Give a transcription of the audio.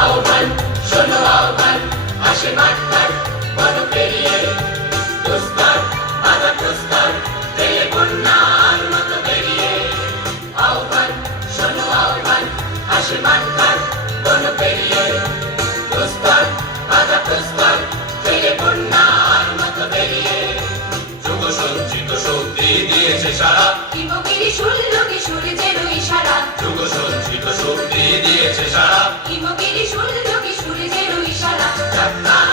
আহ্বান শোনো আহ্বান আসে মাঠঘাট বন পেরিয়ে দুস্তর বাধা প্রস্তর পেয়ে বন্যার মতো বেরিয়ে আহ্বান শোনো আহ্বান আসে মাঠঘাট বন পেরিয়ে দুস্তর বাধা প্রস্তর পেয়ে বন্যার মতো বেরিয়ে যুগ সঞ্চিত শক্তি দিয়েছে সারা হিমগিরি শুনলোকে সূর্যের ইশারা যুগ সঞ্চিত শক্তি দিয়েছে সারা হিমগিরি শুনলোকে সূর্যের ইশারা যাত্রা